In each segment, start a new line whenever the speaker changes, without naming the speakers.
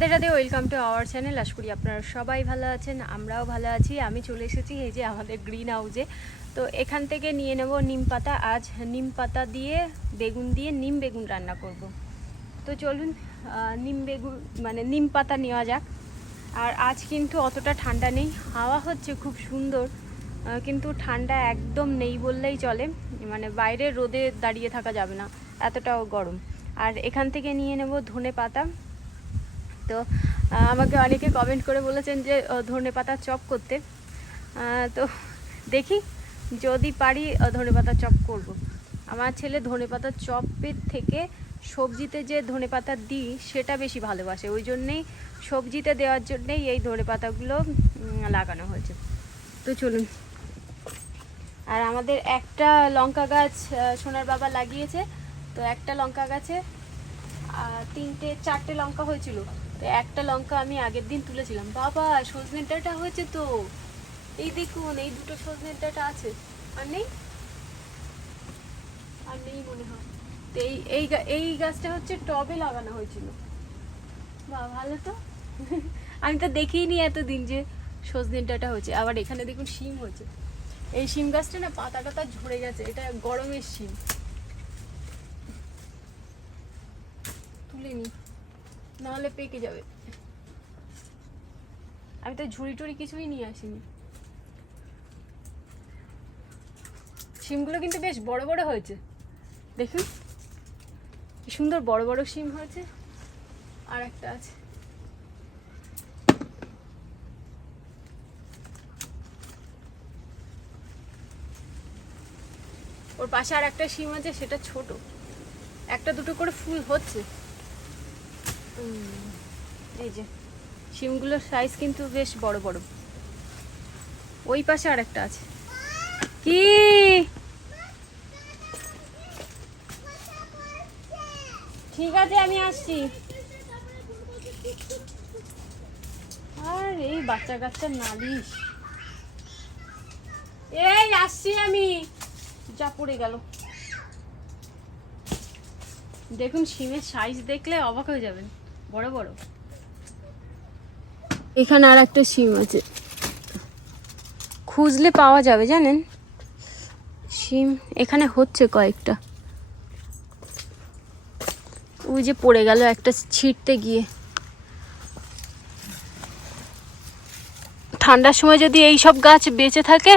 Radhe Radhe welcome to our channel আশা করি আপনারা সবাই ভালো আছেন, আমরাও ভালো আছি। আমি চলে এসেছি এই যে আমাদের গ্রিন হাউসে তো এখান থেকে নিয়ে নেব নিম পাতা। আজ নিম পাতা দিয়ে বেগুন দিয়ে নিম বেগুন রান্না করব। তো চলুন নিম বেগুন মানে নিম পাতা নেওয়া যাক। আর আজ কিন্তু অতটা ঠান্ডা নেই, হাওয়া হচ্ছে খুব সুন্দর। কিন্তু ঠান্ডা একদম নেই বললেই চলে। মানে বাইরে রোদে দাঁড়িয়ে থাকা যাবে না, এতটাও গরম। আর এখান থেকে নিয়ে নেব ধনে পাতা। তো আমাকে অনেকে কমেন্ট করে বলেছেন যে ধনে পাতা চপ করতে। তো দেখি, যদি পারি ধনে পাতা চপ করব। আমার ছেলে ধনে পাতা চপের থেকে সবজিতে যে ধনে পাতা দিই, সেটা বেশি ভালোবাসে। ওই জন্যেই সবজিতে দেওয়ার জন্যেই এই ধনে পাতাগুলো লাগানো হয়েছে। তো চলুন। আর আমাদের একটা লঙ্কা গাছ সোনার বাবা লাগিয়েছে। তো একটা লঙ্কা গাছে তিনটে, চারটে লঙ্কা হয়েছিল। তো একটা লঙ্কা আমি আগের দিন তুলেছিলাম। বাবা সজনের ডাঁটা হয়েছে তো। এই দেখুন, এই দুটো সজনের ডাঁটা আছে। আর নেই? আর নেই মনে হয়। তো এই এই এই গাছটা হচ্ছে টবে লাগানো হয়েছিল। বা ভালো তো। আমি তো দেখিনি এতদিন যে সজনের ডাঁটা হয়েছে। আবার এখানে দেখুন শিম হয়েছে। এই শিম গাছটা না পাতা টাতা ঝরে গেছে। এটা গরমের শিম। তুলে নি। নাহলে পেকে যাবে। আমি তো ঝুড়ি টুড়ি কিছুই নিয়ে আসিনি। শিমগুলো কিন্তু বেশ বড় বড় হয়েছে। দেখুন, কি সুন্দর বড় বড় শিম হয়েছে। আর একটা আছে। ওর পাশে আর একটা শিম আছে, সেটা ছোট। একটা দুটো করে ফুল হচ্ছে। এই যে, শিমগুলোর সাইজ কিন্তু বেশ বড় বড়। ওই পাশে আর একটা আছে। কি? ঠিক আছে, আমি আসছি। আর, এই বাচ্চা কাচ্চা নালিশ। এই, আসছি আমি। যা পড়ে গেল। দেখুন, শিমের সাইজ দেখলে অবাক হয়ে যাবেন। বড় বড়। এখানে আর একটা শিম আছে। খুঁজলে পাওয়া যাবে জানেন? শিম এখানে হচ্ছে কয়েকটা। ওই যে পড়ে গেল একটা ছিটতে গিয়ে। ঠান্ডার সময় যদি এই সব গাছ বেঁচে থাকে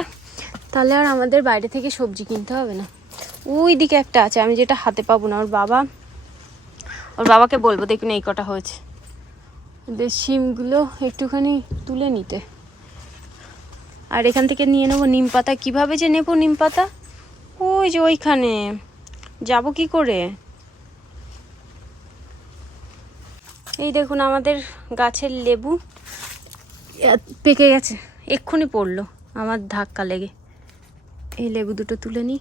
তাহলে আর আমাদের বাইরে থেকে সবজি কিনতে হবে না। ওই দিকে একটা আছে আমি যেটা হাতে পাবো না। ওর বাবা ওর বাবাকে বলব, দেখুন এই কটা হয়েছে। বেশ শিমগুলো একটুখানি তুলে নিতে। আর এখান থেকে নিয়ে নেব নিম পাতা। কীভাবে যে নেব নিম পাতা? ওই যে ওইখানে। যাব কি করে? এই দেখুন আমাদের গাছের লেবু। পেকে গেছে। এক্ষুনি পড়ল আমার ধাক্কা লেগে। এই লেবু দুটো তুলে নিই।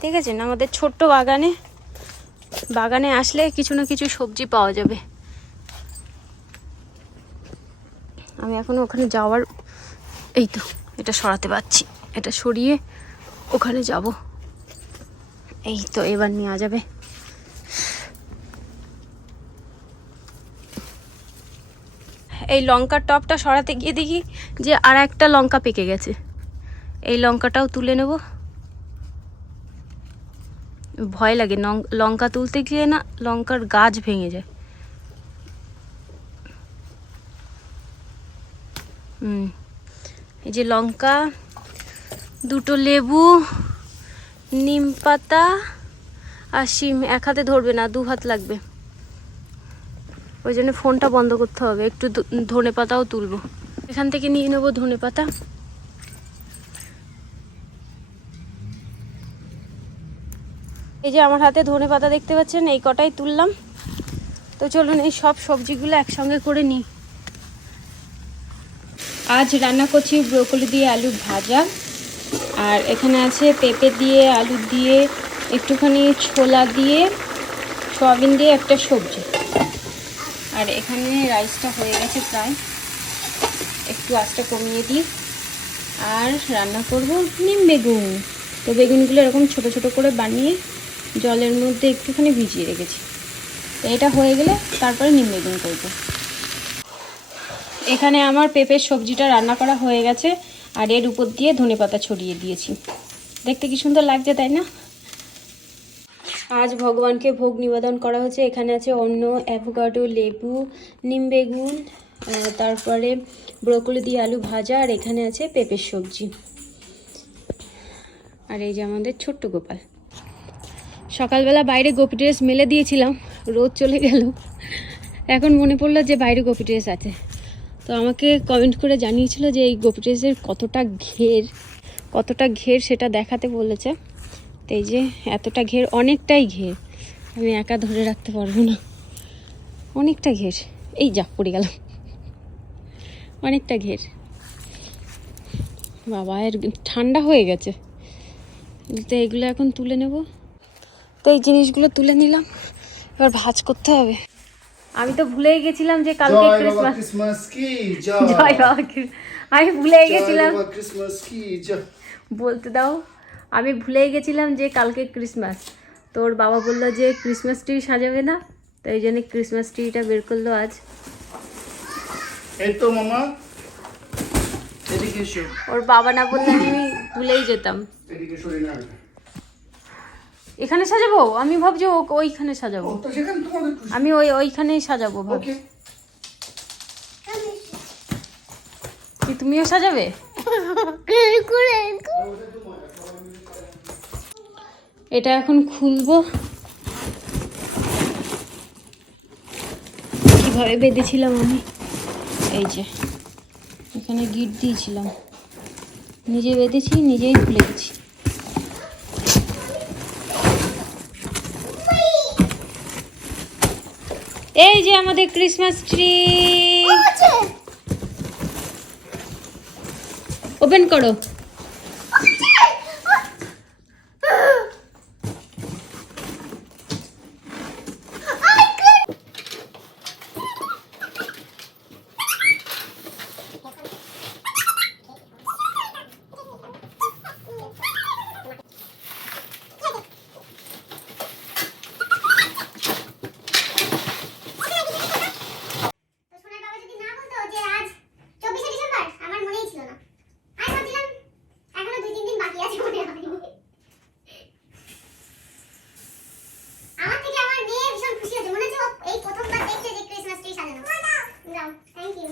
ঠিক আছে না আমাদের ছোট্ট বাগানে বাগানে আসলে কিছু না কিছু সবজি পাওয়া যাবে। আমি এখন ওখানে যাওয়ার, এই তো, এটা সরাতে পারছি। এটা সরিয়ে ওখানে যাব। এই তো, এবার নেওয়া যাবে। এই লঙ্কার টপটা সরাতে গিয়ে দেখি যে আর একটা লঙ্কা পেকে গেছে। এই লঙ্কাটাও তুলে নেব। ভয় লাগে লঙ্কা তুলতে গিয়ে না লঙ্কার গাছ ভেঙে যায়। হুম, এই যে লঙ্কা, দুটো লেবু, নিম পাতা আর শিম এক হাতে ধরবে না, দু হাত লাগবে। ওই জন্য ফোনটা বন্ধ করতে হবে, একটু ধনে পাতাও তুলবো। এখান থেকে নিয়ে নেব ধনে পাতা এই যে আমার হাতে ধনে পাতা দেখতে পাচ্ছেন, এই কটাই তুললাম। তো চলুন এই সব সবজিগুলো একসঙ্গে করে নিই। আজ রান্না করছি ব্রোকলি দিয়ে আলু ভাজা। আর এখানে আছে পেঁপে দিয়ে, আলু দিয়ে, একটুখানি ছোলা দিয়ে, সয়াবিন দিয়ে একটা সবজি। আর এখানে রাইসটা হয়ে গেছে প্রায়। একটু আঁচটা কমিয়ে দিই। আর রান্না করব নিম বেগুন। তো বেগুনগুলো এরকম ছোট ছোট করে বানিয়ে জলের মধ্যে একটুখানি ভিজিয়ে রেখেছি। এটা হয়ে গেলে তারপরে নিম করব। এখানে আমার পেঁপের সবজিটা রান্না করা হয়ে গেছে, আর এর উপর দিয়ে ধনেপাতা ছড়িয়ে দিয়েছি। দেখতে কি সুন্দর লাগছে, তাই না? আজ ভগবানকে ভোগ নিবেদন করা হচ্ছে এখানে আছে অন্ন অ্যাভোকাডো লেবু নিম বেগুন তারপরে ব্রোকলি দিয়ে আলু ভাজা, আর এখানে আছে পেঁপের সবজি। আর এই যে আমাদের ছোট্ট গোপাল। সকালবেলা বাইরে গোপি ড্রেস মেলে দিয়েছিলাম, রোদ চলে গেল। এখন মনে পড়ল যে বাইরে গোপি ড্রেস আছে। তো আমাকে কমেন্ট করে জানিয়েছিল যে এই গোপি ড্রেসের কতটা ঘের কতটা ঘের সেটা দেখাতে বলেছে। তো এই যে এতটা ঘের, অনেকটাই ঘের। আমি একা ধরে রাখতে পারব না। অনেকটা ঘের। এই যা, পড়ে গেলাম। অনেকটা ঘের। বাবা, এর ঠান্ডা হয়ে গেছে। তো এগুলো এখন তুলে নেব। তো এই জিনিসগুলো তুলে নিলাম। এবার ভাজ করতে হবে। আমি তো ভুলেই গেছিলাম যে কালকে ক্রিসমাস
ক্রিসমাস কি?
জয়। বাবা আমি ভুলেই গেছিলাম।
ক্রিসমাস কি?
বলতে দাও। আমি ভুলেই গেছিলাম যে কালকে ক্রিসমাস তোর বাবা বলল যে ক্রিসমাস ট্রি সাজাবে না তো এই জন্য ক্রিসমাস ট্রিটা বের করল আজ।
এই তো মামা
ওর বাবা না বললে আমি ভুলেই যেতাম।
এদিকে সরে না।
এখানে সাজাবো? আমি ভাবছি ওইখানে সাজাবো। আমি ওই ওইখানেই সাজাবো ভাবছি। কি তুমিও সাজাবে? এটা এখন খুলবো। কীভাবে বেঁধেছিলাম আমি? এই যে এখানে গিট দিয়েছিলাম। নিজে বেঁধেছি নিজেই খুলে গেছি এই যে আমাদের ক্রিসমাস ট্রি ওপেন করো
তো সোনার বাবা যদি না বলতো যে আজ চব্বিশে ডিসেম্বর আমার মনেই ছিল না আমি ভাবছিলাম এখনও দুই তিন দিন বাকি আছে মনে হয় আমার থেকে আমার মেয়ে ভীষণ খুশি হয়েছে মনে হচ্ছে ও এই প্রথমবার দেখছে যে ক্রিসমাস ট্রি সাজানো যাও থ্যাংক ইউ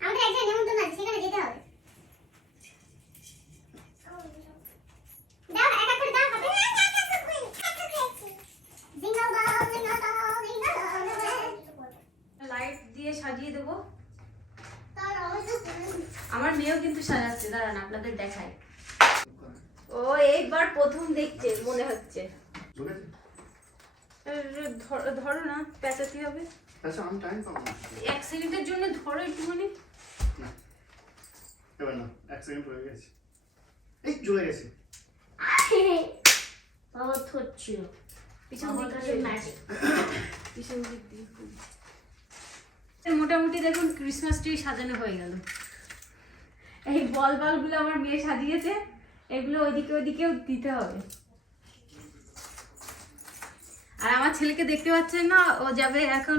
আমাদের একটা নেমন্তন্ন আছে সেখানে যেতে হবে দাও এক এক করে দাও হবে jingle bell jingle bell jingle bell
light দিয়ে সাজিয়ে দেবো
তার আওয়াজ
আমার মেয়েও কিন্তু সাজাচ্ছে দাঁড়ান আপনাদের দেখাই। ও এইবার প্রথম দেখছে মনে হচ্ছে। ধরো ধরো না পেঁচাতে হবে।
আচ্ছা আমি টাইম পাবো না।
এক সেকেন্ডের জন্য ধরো একটুখানি।
এবার না এক সেকেন্ড হয়ে গেছে। এই চলে গেছে।
বাবা ধরছিল। পিছন দিক দিয়ে ম্যাজিক পিছন দিক দিয়ে মোটামুটি দেখুন ক্রিসমাস ট্রি সাজানো হয়ে গেল। এই বল বলগুলো আমার মেয়ে সাজিয়েছে এগুলো ওইদিকে ওইদিকেও দিতে হবে। আর আমার ছেলেকে দেখতে পাচ্ছেন না ও যাবে এখন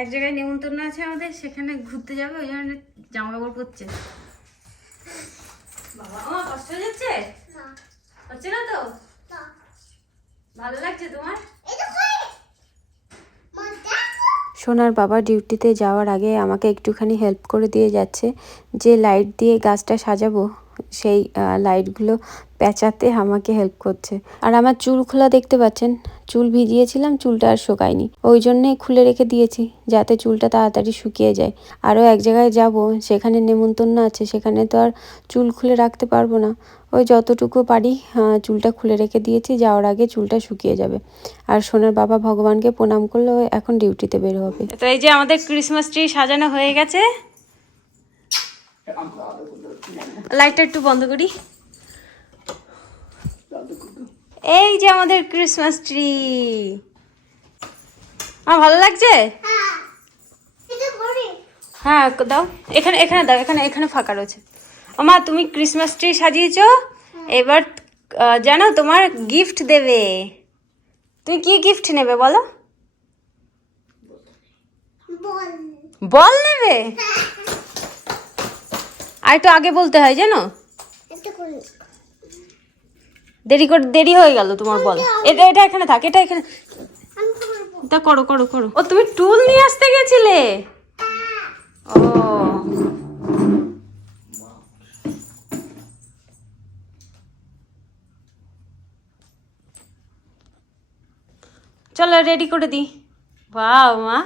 এক জায়গায় নেমন্তন্ন আছে আমাদের সেখানে ঘুরতে যাবে ওই জন্য জামা কাপড় পরছে। বাবা আমার কষ্ট হয়ে যাচ্ছে হচ্ছে না তো? ভালো লাগছে তোমার
এই তো কই মা দেখো
সোনার বাবা ডিউটিতে যাওয়ার আগে আমাকে একটুখানি হেল্প করে দিয়ে যাচ্ছে, যে লাইট দিয়ে গাছটা সাজাবো। সেই লাইটগুলো পেঁচাতে আমাকে হেল্প করছে। আর আমার চুল খোলা দেখতে পাচ্ছেন? চুল ভিজিয়েছিলাম, চুলটা আর শুকায়নি। ওই জন্যেই খুলে রেখে দিয়েছি, যাতে চুলটা তাড়াতাড়ি শুকিয়ে যায়। আরও এক জায়গায় যাব, সেখানে নেমন্তন্ন আছে, সেখানে তো আর চুল খুলে রাখতে পারব না। ওই যতটুকু পারি চুলটা খুলে রেখে দিয়েছি, যাওয়ার আগে চুলটা শুকিয়ে যাবে। আর সোনার বাবা ভগবানকে প্রণাম করলে এখন ডিউটিতে বের হবে।
তো এই যে আমাদের ক্রিসমাস ট্রি সাজানো হয়ে গেছে লাইটটা একটু বন্ধ করি। এই যে আমাদের ক্রিসমাস ট্রি আমার ভালো লাগছে?
হ্যাঁ
হ্যাঁ দাও। এখানে এখানে দাও এখানে এখানে ফাঁকা রয়েছে। আমা তুমি ক্রিসমাস ট্রি সাজিয়েছো? এবার আহ, জানো তোমার গিফট দেবে। তুমি কি গিফট নেবে বলো?
বল।
বল নেবে? আর একটু আগে বলতে হয় জানো? দেরি করে দেরি হয়ে গেল তোমার বল। এটা এটা এখানে থাক এটা এখানে এটা করো করো করো। ও তুমি টুল নিয়ে আসতে গেছিলে? ও। চলো রেডি করে দিই। বাহ মা।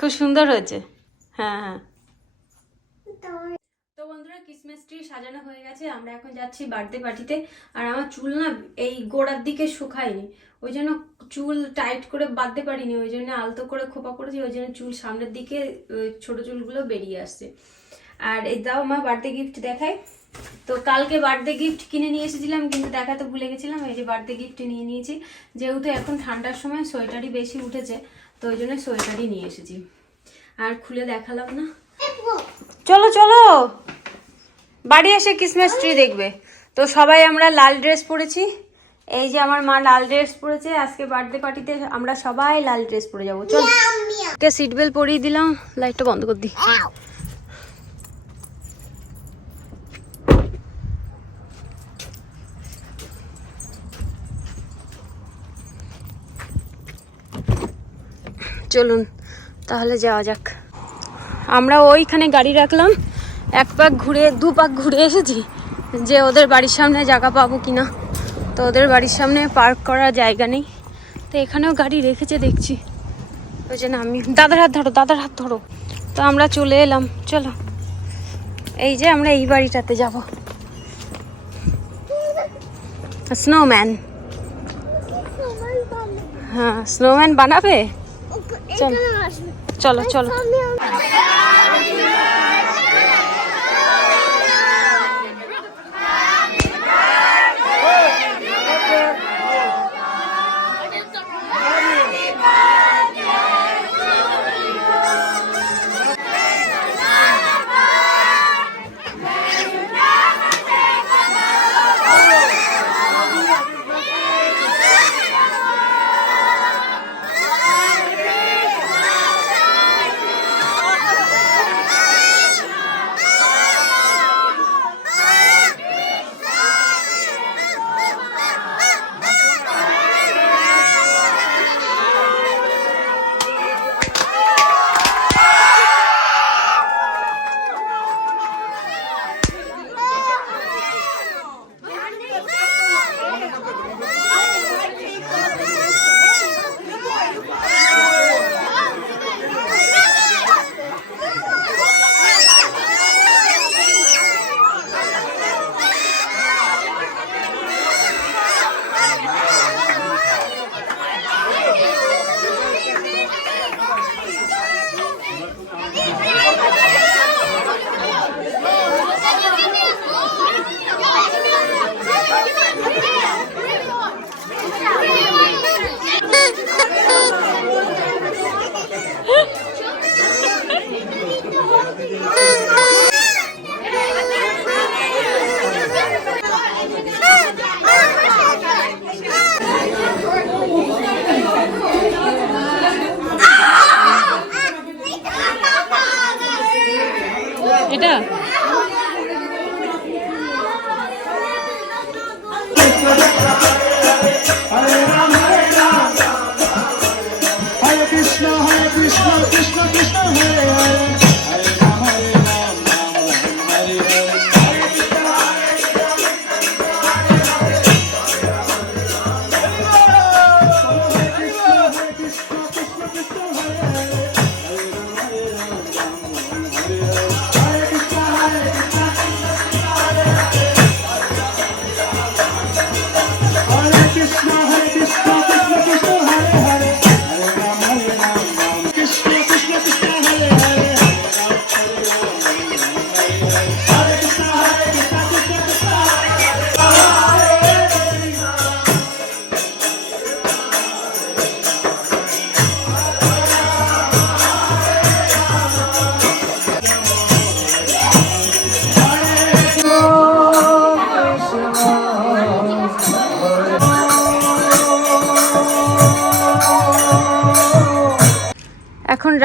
খুব সুন্দর হয়েছে। হ্যাঁ হ্যাঁ। তো বন্ধুরা ক্রিসমাস ট্রি সাজানো হয়ে গেছে, আমরা এখন যাচ্ছি বার্থডে পার্টিতে। আর আমার চুল না এই গোড়ার দিকে শুকায়নি, ওই জন্য চুল টাইট করে বাঁধতে পারিনি, ওই জন্য আলতো করে খোপা করেছি ওই জন্য চুল সামনের দিকে ছোট চুলগুলো বেরিয়ে আসছে। আর এই দাও আমার বার্থডে গিফট দেখায় তো কালকে বার্থডে গিফট কিনে নিয়ে এসেছিলাম, কিন্তু দেখাতে ভুলে গেছিলাম, এই যে বার্থডে গিফট নিয়ে নিয়েছি। যেহেতু এখন ঠান্ডার সময় সোয়েটারই বেশি উঠেছে। তো ওই জন্য সোয়েটারই নিয়ে এসেছি। আর খুলে দেখালাম না? চলো চলো। বাড়ি এসে ক্রিসমাস ট্রি দেখবে। তো সবাই আমরা লাল ড্রেস পরেছি। এই যে আমার মা লাল ড্রেস পরেছে। আজকে বার্থডে পার্টিতে আমরা সবাই লাল ড্রেস পরে যাব। চল। সিট বেল্ট পরিয়ে দিলাম? লাইটটা বন্ধ করে দিই চলুন, তাহলে যাওয়া যাক। আমরা ওইখানে গাড়ি রাখলাম, এক পাক ঘুরে, দু পাক ঘুরে এসেছি যে ওদের বাড়ির সামনে জায়গা পাবো কিনা। তো ওদের বাড়ির সামনে পার্ক করার জায়গা নেই। তো এখানেও গাড়ি রেখেছে, দেখছি। ওই জন্য আমি, দাদার হাত ধরো, দাদার হাত ধরো। তো আমরা চলে এলাম, চলো। এই যে আমরা এই বাড়িটাতে যাব। স্নোম্যান। হ্যাঁ স্নোম্যান বানাবে? চলো চলো।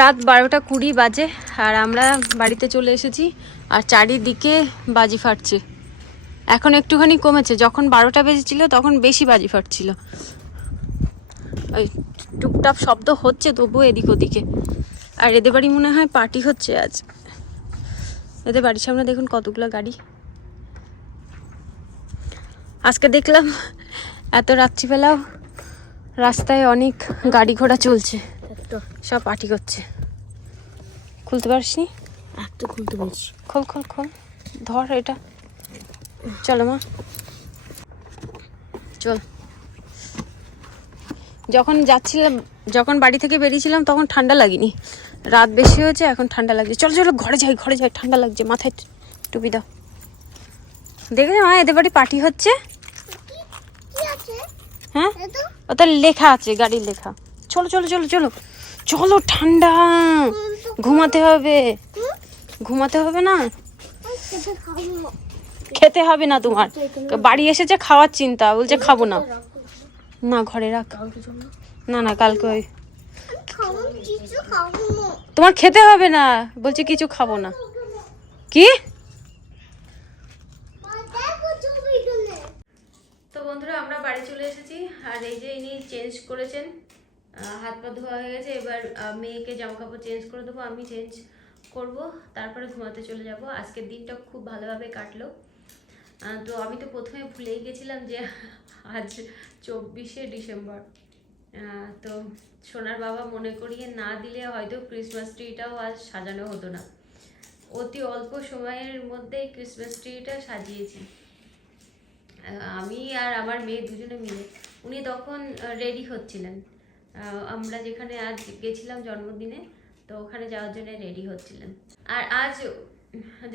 রাত বারোটা কুড়ি বাজে আর আমরা বাড়িতে চলে এসেছি আর চারিদিকে বাজি ফাটছে। এখন একটুখানি কমেছে, যখন বারোটা বেজেছিল তখন বেশি বাজি ফাটছিল। ওই টুকটাপ শব্দ হচ্ছে, তবুও এদিক ওদিকে। আর এদের বাড়ি মনে হয় পার্টি হচ্ছে আজ। এদের বাড়ির সামনে দেখুন কতগুলো গাড়ি। আজকে দেখলাম এত রাত্রিবেলাও রাস্তায় অনেক গাড়ি ঘোড়া চলছে। সব পার্টি করছে। খুলতে পারছিনি
একটা খুলতে বলছি
খোল খোল খোল। ধর এটা। চলো মা। চল। যখন যাচ্ছিলাম যখন বাড়ি থেকে বেরিয়েছিলাম তখন ঠান্ডা লাগেনি। রাত বেশি হয়েছে এখন ঠান্ডা লাগছে। চলো চলো ঘরে যাই ঘরে যাই ঠান্ডা লাগছে। মাথায় টুপি দাও। দেখে মা এদের বাড়ি পার্টি হচ্ছে? হ্যাঁ? ওটা লেখা আছে গাড়ির লেখা। চলো চলো চলো চলো। চলো ঠান্ডা। ঘুমাতে হবে। ঘুমাতে হবে না?
খেতে
হবে না তোমার। বাড়ি এসেছে, খাওয়ার চিন্তা। বলছে খাব না। না, ঘরে রাখ। না না, কালকে ওই তোমার খেতে হবে না। বলছে কিছু খাব না। কি? তো বন্ধুরা, আমরা বাড়ি চলে এসেছি। আর এই যে ইনি চেঞ্জ করেছেন। হাত পা ধোয়া হয়ে গেছে, এবার মেয়েকে জামা কাপড় চেঞ্জ করে দেবো, আমি চেঞ্জ করব, তারপরে ঘুমাতে চলে যাব। আজকের দিনটা খুব ভালোভাবে কাটলো। তো আমি তো প্রথমে ভুলেই গেছিলাম যে আজ চব্বিশে ডিসেম্বর। তো সোনার বাবা মনে করিয়ে না দিলে হয়তো ক্রিসমাস ট্রিটাও আজ সাজানো হতো না। অতি অল্প সময়ের মধ্যেই ক্রিসমাস ট্রিটা সাজিয়েছি। আমি আর আমার মেয়ে দুজনে মিলে। উনি তখন রেডি হচ্ছিলেন। আমরা যেখানে আজ গেছিলাম জন্মদিনে, তো ওখানে যাওয়ার জন্য রেডি হচ্ছিলেন আর আজ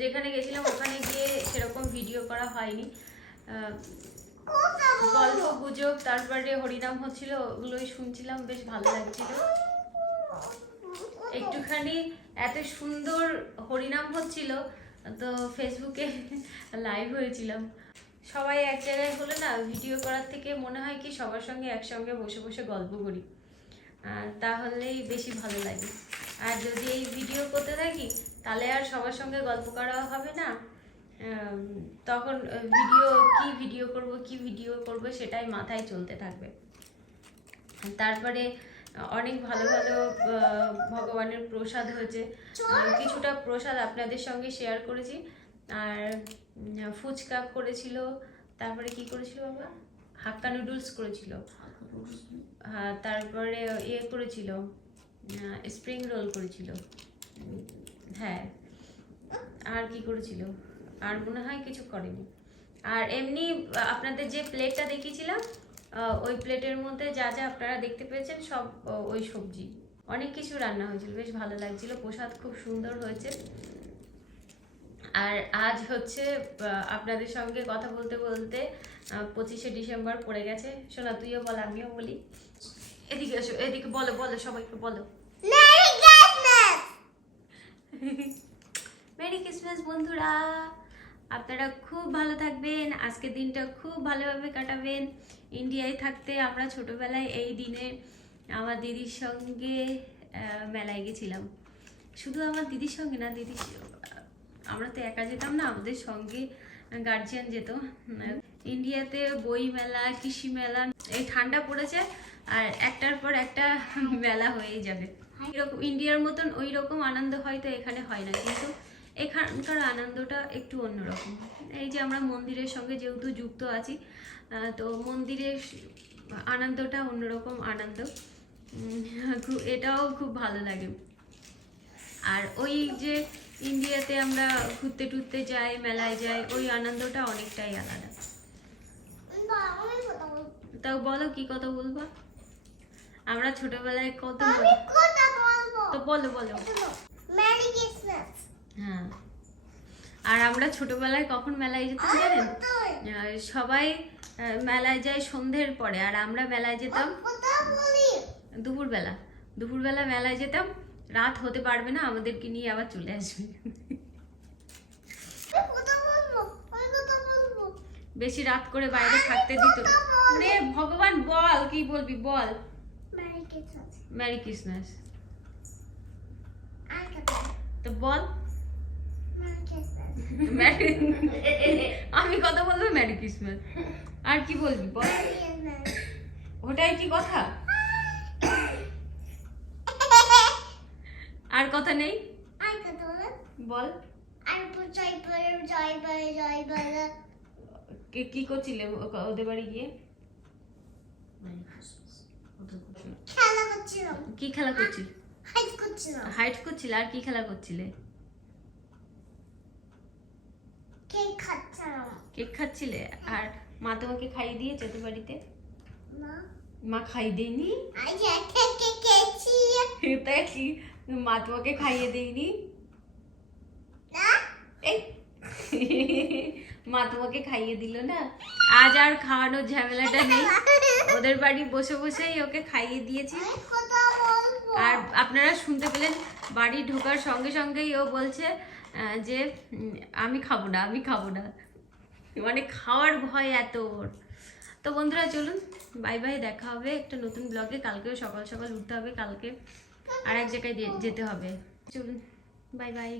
যেখানে গেছিলাম, ওখানে গিয়ে সেরকম ভিডিও করা হয়নি। গল্প, গুজব, তারপরে হরিনাম হচ্ছিল, ওগুলোই শুনছিলাম, বেশ ভালো লাগছিল। একটুখানি এত সুন্দর হরিনাম হচ্ছিল, তো ফেসবুকে লাইভ হয়েছিলাম। সবাই এক জায়গায় হলে না ভিডিও করার থেকে মনে হয় কি সবার সঙ্গে একসঙ্গে বসে বসে গল্প করি। তাহলেই বেশি ভালো লাগে। আর যদি এই ভিডিও করতে থাকি, তাহলে আর সবার সঙ্গে গল্প করা হবে না। তখন ভিডিও কি ভিডিও করব, কি ভিডিও করব সেটাই মাথায় চলতে থাকবে। তারপরে অনেক ভালো ভালো ভগবানের প্রসাদ হয়েছে। কিছুটা প্রসাদ আপনাদের সঙ্গে শেয়ার করেছি। আর ফুচকা করেছিল। তারপরে কি করেছিল বাবা? হাক্কা নুডলস করেছিল। হ্যাঁ তারপরে ইয়ে করেছিল স্প্রিং রোল করেছিল। হ্যাঁ আর কি করেছিল? আর মনে হয় কিছু করেনি। আর এমনি, আপনাদের যে প্লেটটা দেখিয়েছিলাম ওই প্লেটের মধ্যে যা যা আপনারা দেখতে পেয়েছেন, সব ওই সবজি। অনেক কিছু রান্না হয়েছিল, বেশ ভালো লাগছিল। প্রসাদ খুব সুন্দর হয়েছে। আর আজ হচ্ছে আপনাদের সঙ্গে কথা বলতে বলতে পঁচিশে ডিসেম্বর পড়ে গেছে। শোনা তুইও বল আমিও বলি। এদিকে এসো এদিকে বলো বলো সবাইকে বলো।
মেরি ক্রিসমাস
বন্ধুরা। আপনারা খুব ভালো থাকবেন আজকের দিনটা খুব ভালোভাবে কাটাবেন। ইন্ডিয়ায় থাকতে আমরা ছোটবেলায় এই দিনে আমার দিদির সঙ্গে মেলায় গেছিলাম। শুধু আমার দিদির সঙ্গে না দিদির আমরা তো একা যেতাম না, আমাদের সঙ্গে গার্জিয়ান যেত। ইন্ডিয়াতে বই মেলা, কৃষি মেলা, এই ঠান্ডা পড়েছে আর একটার পর একটা মেলা হয়েই যাবে। এরকম ইন্ডিয়ার মতন ওই রকম আনন্দ হয়তো এখানে হয় না, কিন্তু এখানকার আনন্দটা একটু অন্যরকম। এই যে আমরা মন্দিরের সঙ্গে যেহেতু যুক্ত আছি তো মন্দিরের আনন্দটা অন্যরকম আনন্দ। এটাও খুব ভালো লাগে। আর ওই যে ইন্ডিয়াতে আমরা ঘুরতে টুরতে যাই মেলায় যাই ওই আনন্দটা অনেকটাই আলাদা। তাও বলো কি কথা বলব? আমরা ছোটবেলায় কত তো বলো বলো। হ্যাঁ। আর আমরা ছোটবেলায় কখন মেলায় যেতাম জানেন? সবাই মেলায় যায় সন্ধ্যের পরে আর আমরা মেলায় যেতাম দুপুরবেলা। দুপুরবেলা মেলায় যেতাম রাত হতে পারবে না আমাদেরকে নিয়ে আবার চলে আসবে। বেশি রাত করে বাইরে থাকতে দিত। ওরে ভগবান বল কি বলবি বল।
মেরি ক্রিসমাস
ম্যারি ক্রিসমাস তো বল। আমি কথা বলব ম্যারি ক্রিসমাস আর কি বলবি বল। ওটাই কি কথা? আর কথা নেই?
আর কত বলো। আর জয় বলো জয় বলো জয় বলো।
কে- কি করছিলে ওদের বাড়ি গিয়ে?
খেলা করছিলাম।
কি খেলা করছিল?
হাইট করছিলাম।
হাইট করছিলে? আর কি খেলা করছিলে?
কেক খাচ্ছিলাম।
কেক খাচ্ছিলে? আর মা তোমাকে খাইয়ে দিয়েছে তোর বাড়িতে?
মা?
মা খাই দেয়নি?
কেক খেয়েছি।
তাই কি? মা তোমাকে খাইয়ে দিইনি? মা তোমাকে খাইয়ে দিল না? আজ আর খাওয়ানোর ঝামেলাটা নেই। ওদের বাড়ি বসে বসেই ওকে খাইয়ে দিয়েছি। আর আপনারা শুনতে পেলেন বাড়ি ঢোকার সঙ্গে সঙ্গেই ও বলছে যে আমি খাব না আমি খাব না। মানে খাওয়ার ভয় এত ওর। তো বন্ধুরা চলুন বাই বাই দেখা হবে একটা নতুন ব্লগে কালকেও সকাল সকাল উঠতে হবে কালকে আর এক জায়গায় যেতে হবে। চলুন বাই বাই